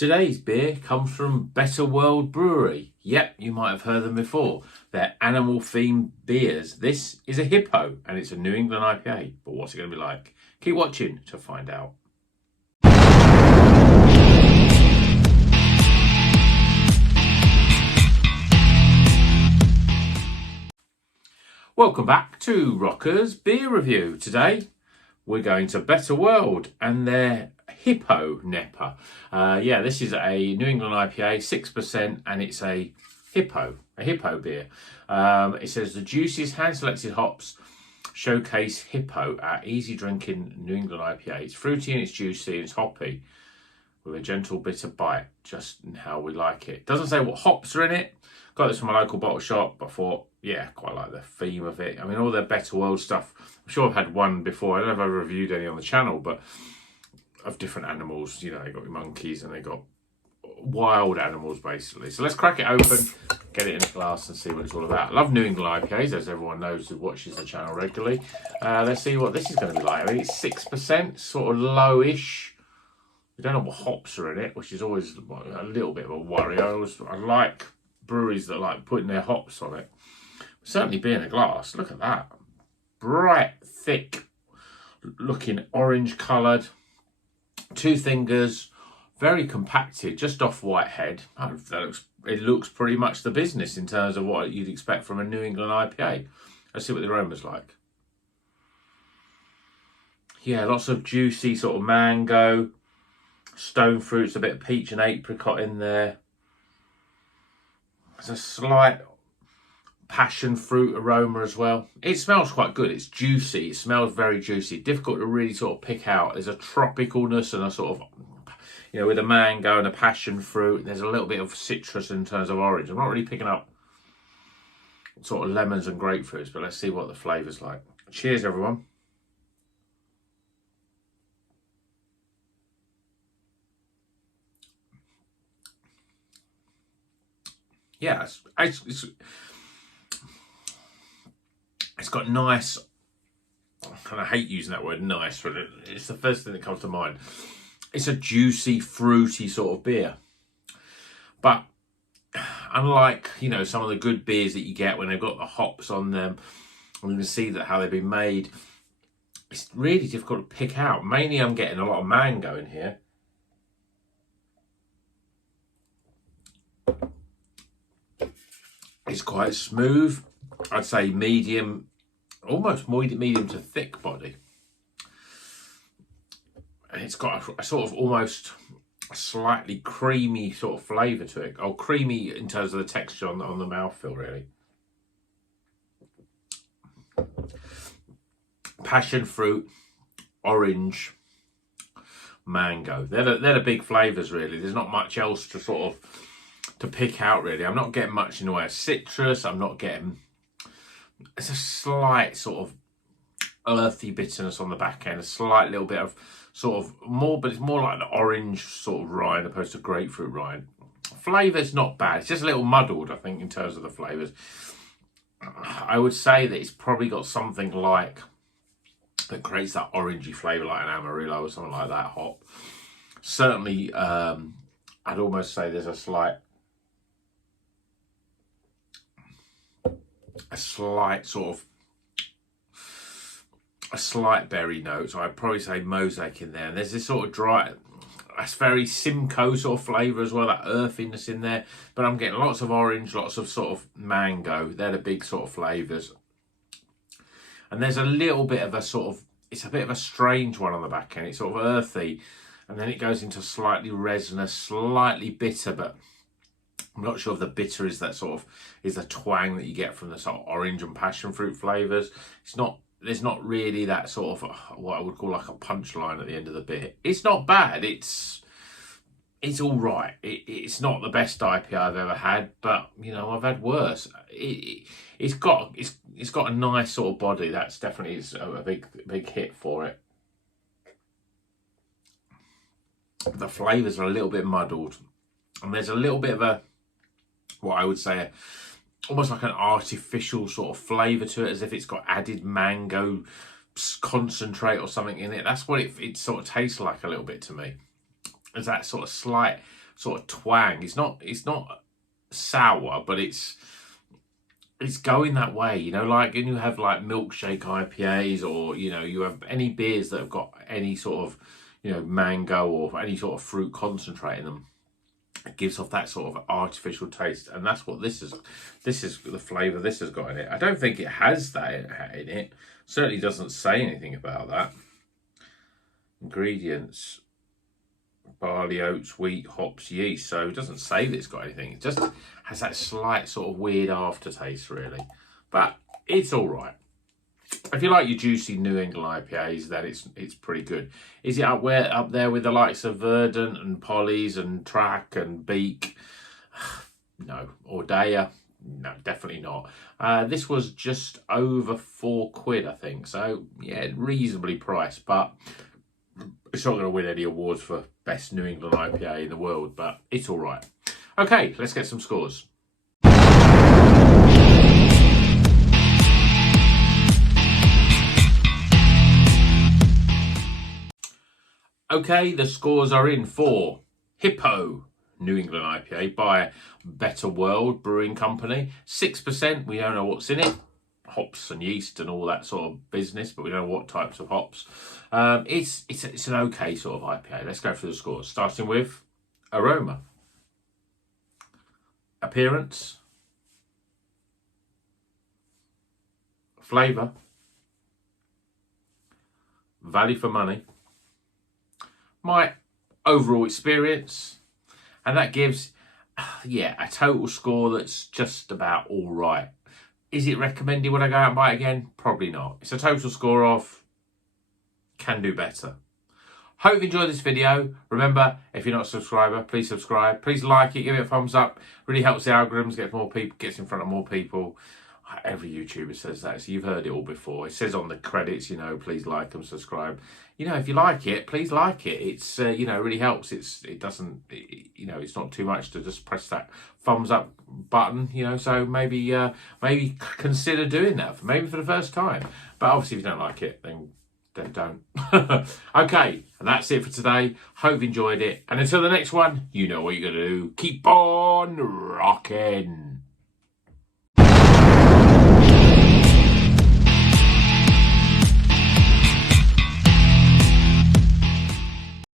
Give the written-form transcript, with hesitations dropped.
Today's beer comes from Better World Brewery. Yep, you might have heard them before. They're animal-themed beers. This is a Hippo, and it's a New England IPA. But what's it going to be like? Keep watching to find out. Welcome back to Rocker's Beer Review. Today, we're going to Better World and their Hippo NEIPA. This is a New England IPA, 6%, and it's a Hippo beer. It says the juiciest hand-selected hops showcase Hippo, our easy drinking New England IPA. It's fruity and it's juicy and it's hoppy with a gentle bitter bite, just how we like it. Doesn't say what hops are in it. Got this from a local bottle shop, but I thought, yeah, quite like the theme of it. I mean, all their Better World stuff, I'm sure I've had one before. I don't know if I've reviewed any on the channel, but of different animals. You know, they got monkeys and they got wild animals, basically. So let's crack it open, get it in a glass and see what it's all about. I love New England IPAs, as everyone knows who watches the channel regularly. Let's see what this is going to be like. I mean, it's 6%, sort of lowish. We don't know what hops are in it, which is always a little bit of a worry. I like breweries that like putting their hops on it. Certainly being a glass. Look at that. Bright, thick looking orange coloured. Two fingers, very compacted, just off Whitehead. It looks pretty much the business in terms of what you'd expect from a New England IPA. Let's see what the aroma's like. Yeah, lots of juicy sort of mango, stone fruits, a bit of peach and apricot in there. There's a slight passion fruit aroma as well. It smells quite good. It's juicy. It smells very juicy. Difficult to really sort of pick out. There's a tropicalness and a sort of, you know, with a mango and a passion fruit. There's a little bit of citrus in terms of orange. I'm not really picking up sort of lemons and grapefruits, but let's see what the flavour's like. Cheers, everyone. Yeah, it's got nice, I kind of hate using that word nice, but it's the first thing that comes to mind. It's a juicy, fruity sort of beer. But unlike, you know, some of the good beers that you get when they've got the hops on them, and you can see that how they've been made, it's really difficult to pick out. Mainly I'm getting a lot of mango in here. It's quite smooth. I'd say medium, almost medium to thick body. And it's got a sort of almost slightly creamy sort of flavour to it. Oh, creamy in terms of the texture on the mouthfeel, really. Passion fruit, orange, mango. They're the big flavours, really. There's not much else to sort of to pick out, really. I'm not getting much in the way of citrus. I'm not getting... It's a slight sort of earthy bitterness on the back end. A slight little bit of sort of more, but it's more like the orange sort of rind opposed to grapefruit rind. Flavour's not bad. It's just a little muddled, I think, in terms of the flavours. I would say that it's probably got something like... that creates that orangey flavour, like an Amarillo or something like that hop. Certainly, I'd almost say there's a slight berry note, so I'd probably say mosaic in there. And there's this sort of dry, that's very Simcoe sort of flavour as well, that earthiness in there. But I'm getting lots of orange, lots of sort of mango. They're the big sort of flavours. And there's a little bit of a sort of, it's a bit of a strange one on the back end. It's sort of earthy, and then it goes into slightly resinous, slightly bitter, but I'm not sure if the bitter is that sort of, is the twang that you get from the sort of orange and passion fruit flavours. It's not, there's not really that sort of, what I would call like a punchline at the end of the beer. It's not bad. It's all right. It's not the best IPA I've ever had, but, you know, I've had worse. It's got a nice sort of body. That's definitely a big hit for it. The flavours are a little bit muddled, and there's a little bit of a, what I would say, almost like an artificial sort of flavour to it, as if it's got added mango concentrate or something in it. That's what it sort of tastes like a little bit to me. There's that sort of slight sort of twang. It's not sour, but it's going that way, you know, like when you have like milkshake IPAs, or, you know, you have any beers that have got any sort of, you know, mango or any sort of fruit concentrate in them. It gives off that sort of artificial taste, and that's what this is the flavour this has got in it. I don't think it has that in it. Certainly doesn't say anything about that. Ingredients: barley, oats, wheat, hops, yeast. So it doesn't say that it's got anything. It just has that slight sort of weird aftertaste, really. But it's all right. If you like your juicy New England IPAs, then it's pretty good. Is it up there with the likes of Verdant and Polly's and Track and Beak? No. Or Daya? No, definitely not. This was just over £4, I think. So, yeah, reasonably priced, but it's not going to win any awards for best New England IPA in the world, but it's all right. Okay, let's get some scores. Okay, the scores are in for Hippo New England IPA by Better World Brewing Company. 6%, we don't know what's in it. Hops and yeast and all that sort of business, but we don't know what types of hops. It's an okay sort of IPA. Let's go through the scores, starting with aroma, appearance, flavour, value for money, my overall experience, and that gives, yeah, a total score that's just about all right. Is it recommended when I go out and buy it again? Probably not. It's a total score of can do better. Hope you enjoyed this video. Remember, if you're not a subscriber, please subscribe. Please like it, give it a thumbs up. Really helps the algorithms, get more people, gets in front of more people. Every YouTuber says that, so you've heard it all before. It says on the credits, you know, please like and subscribe. You know, if you like it, please like it. It's, you know, it really helps. It doesn't, you know, it's not too much to just press that thumbs up button, you know, so maybe consider doing that, maybe for the first time. But obviously if you don't like it, then don't. Okay, and that's it for today. Hope you enjoyed it. And until the next one, you know what you're going to do. Keep on rocking.